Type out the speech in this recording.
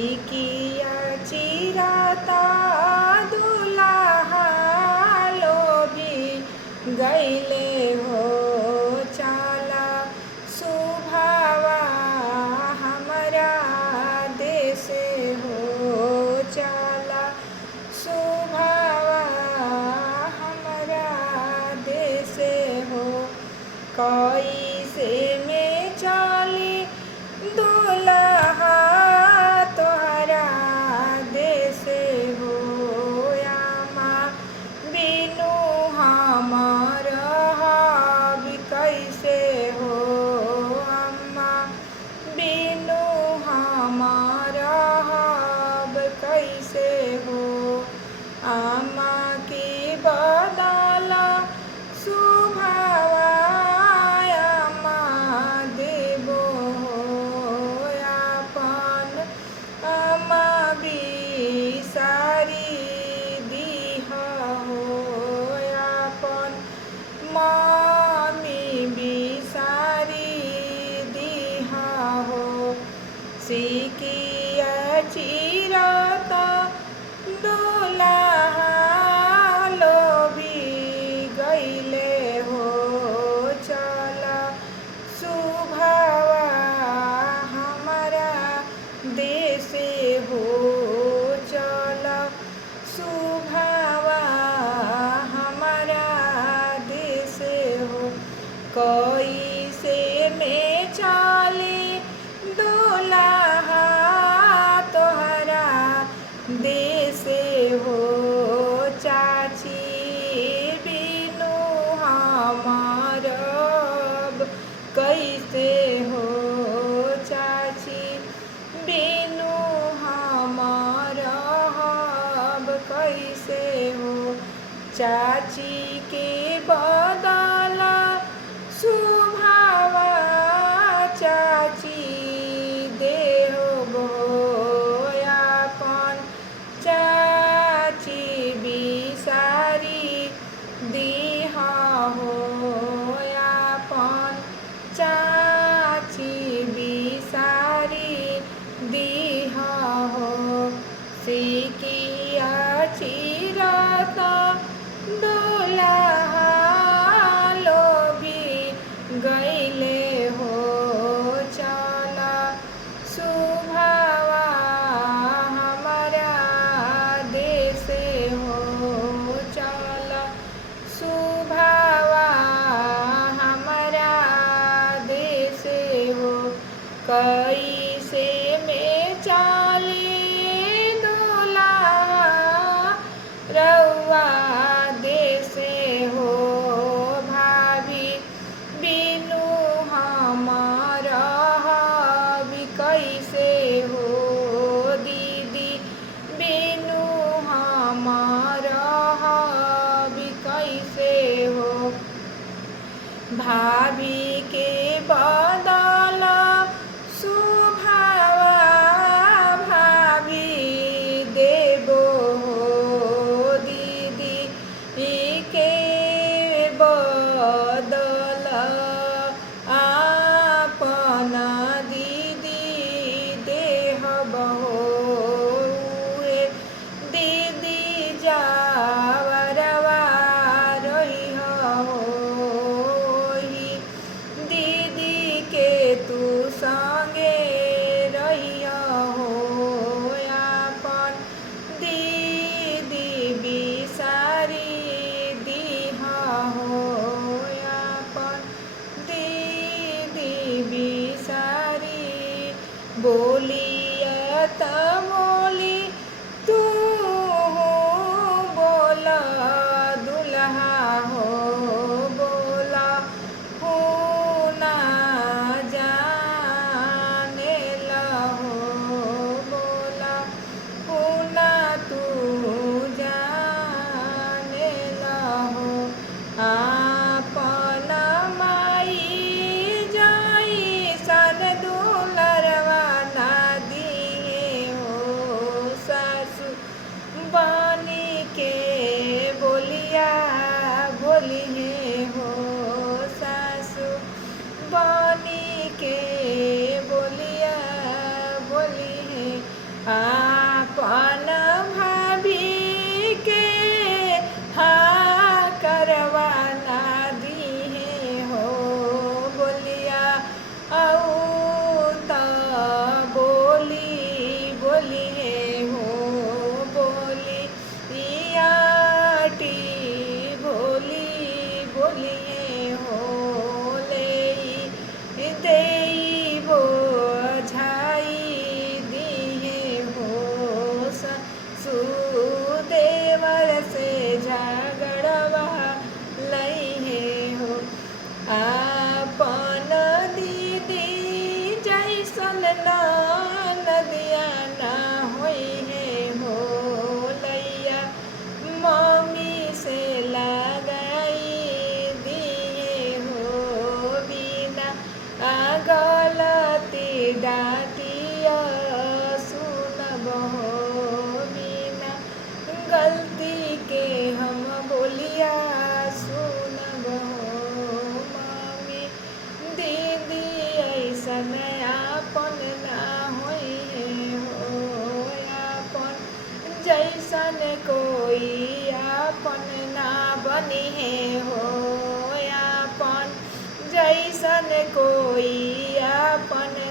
किया चिराता दुल्हा लोभी गईले हो चाला सुभावा हमरा देश हो चाला सुभावा हमरा देश हो कैसे में चली दुल्हा तोहरा देश हो आमा बिनु हमर हबी कैसे हो अम्मा बिनु हमर हब कैसे हो अम्मा की बदला सुभावा अम्मा देबो हो आपन अम्मा बिसारी दिहा हो आपन मम्मी बिसारी दिहा हो सिकिया चिरता दुल्हा लोभी गईले हो चला सुभावा हमारा देश हो चला सुभावा हमारा देश हो कैसे में चली दुल्हा तोहरा देश हो चाची बिनु हमार कैसे हो चाची बिनु हमार हब कैसे हो चाची के बदला सुभावा चाची देहो आपन चाची बिसारी दिहा हो आपन चाची बिसारी दिहा हो सिकिया चिरता दुल्हा लोभी गईले हो चला सुभावा हमारा देश हो चला सुभावा हमारा देश हो कैसे में चली दुल्हा रउआ देश हो भाभी बिनु हमार हबी कैसे हो दीदी बिनु हमार हबी कैसे हो भाभी के बदला सुभावा भाभी देबो हो दीदी के बदला आपन दीदी देहब हो दीदी जावरवा रही हो दीदी के तू संगे रहिया हो आपन दीदी बिसारी दिहा हो आपन दीदी बिसारी बोलिया त मोली तू बोला दुल्हा हो बोला हो ना जाने हो बोला हो ना तू जाने हो आपन माई जाई सन दुलरवा ना दिए हो जैसन आपन ना होई है हो आपन जैसन कोई आपन ना बनी है हो आपन जैसन कोई आपन